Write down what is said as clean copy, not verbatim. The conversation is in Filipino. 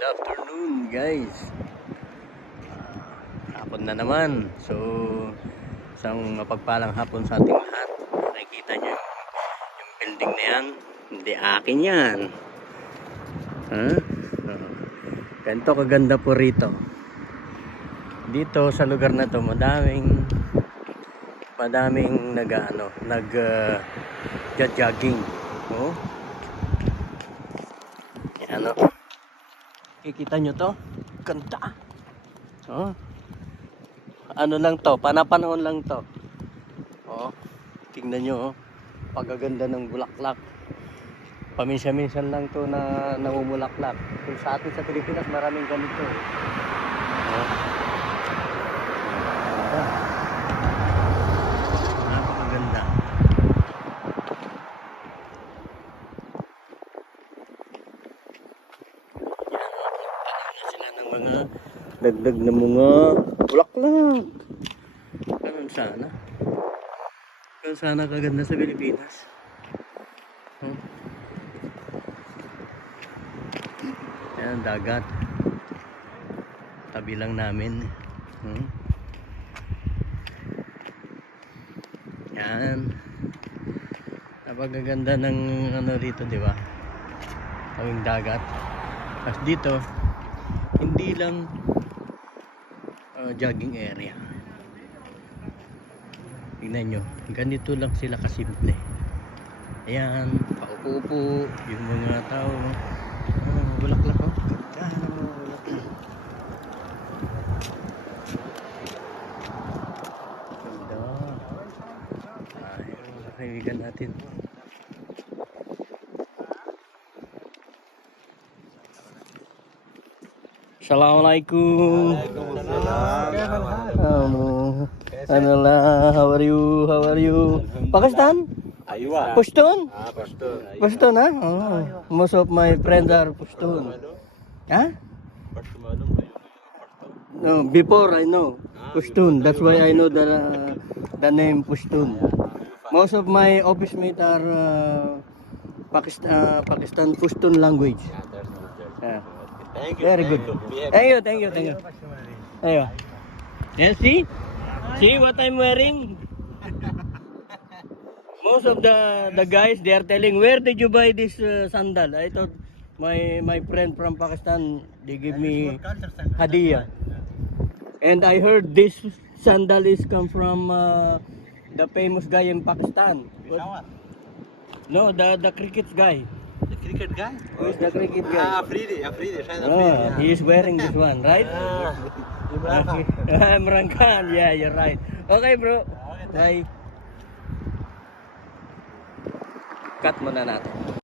Good afternoon guys. Hapon na naman. So isang mapagpalang hapon sa ating lahat. Nakikita nyo yung building na yan. Hindi akin yan. Ganito kaganda po rito. Dito sa lugar na to madaming jogging. Oh. Yan o. Kikita nyo to? Ganda. Oh. Ano lang to? Panapanahon lang to. Oh. Tingnan nyo oh. Pagaganda ng bulaklak. Paminsan-minsan lang to na namumulaklak. Kung sa atin sa Pilipinas maraming ganito. Oh. Ganda. Napakaganda. Mga dagdag na mga bulaklak. Ganun sana kaganda sa Pilipinas. Yan, dagat. Tabi lang namin. Yan. Napakaganda ng ano rito, di ba? Ang dagat. At dito, hindi lang jogging area. Tingnan nyo, ganito lang sila kasimple. Ayan, paupo-upo yung mga tao. Bulaklak oh. Ganda ng mga bulaklak. Ganda. Ayun, kaibigan natin. Assalamualaikum. Ano lah, how are you? How are you? Pakistan? Aywa. Pushtun? Pastor. Pushtun, ha? Oh. Most of my friends are Pushtun. Ha? No, before I know Pushtun. That's why I know the name Pushtun. Most of my office mates are Pakistan Pushtun language. Yeah. Very good. Thank you. Ayo. Yeah, see what I'm wearing? Most of the guys they are telling, where did you buy this sandal? I thought my friend from Pakistan, they give me hadiah. And I heard this sandal is come from the famous guy in Pakistan. No, the cricket guy. The cricket guy? Who is the cricket guy? Afridi. He is wearing this one, right? Imran Khan. Yeah, you're right. Okay, bro. Bye. Cut muna natin.